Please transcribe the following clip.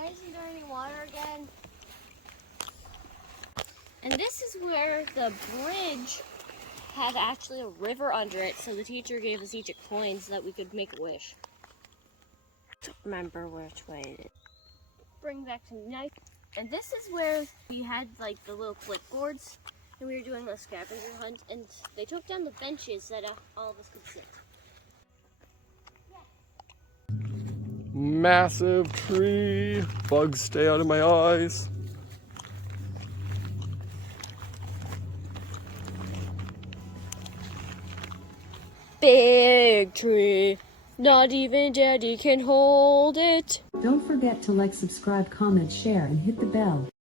Why isn't there any water again? And this is where the bridge had actually a river under it, so the teacher gave us each a coin so that we could make a wish. Don't remember which way it is. Bring back to night. And this is where we had like the little clipboards, and we were doing a scavenger hunt, and they took down the benches that all of us could sit. Massive tree. Bugs stay out of my eyes. Big tree. Not even Daddy can hold it. Don't forget to like, subscribe, comment, share, and hit the bell.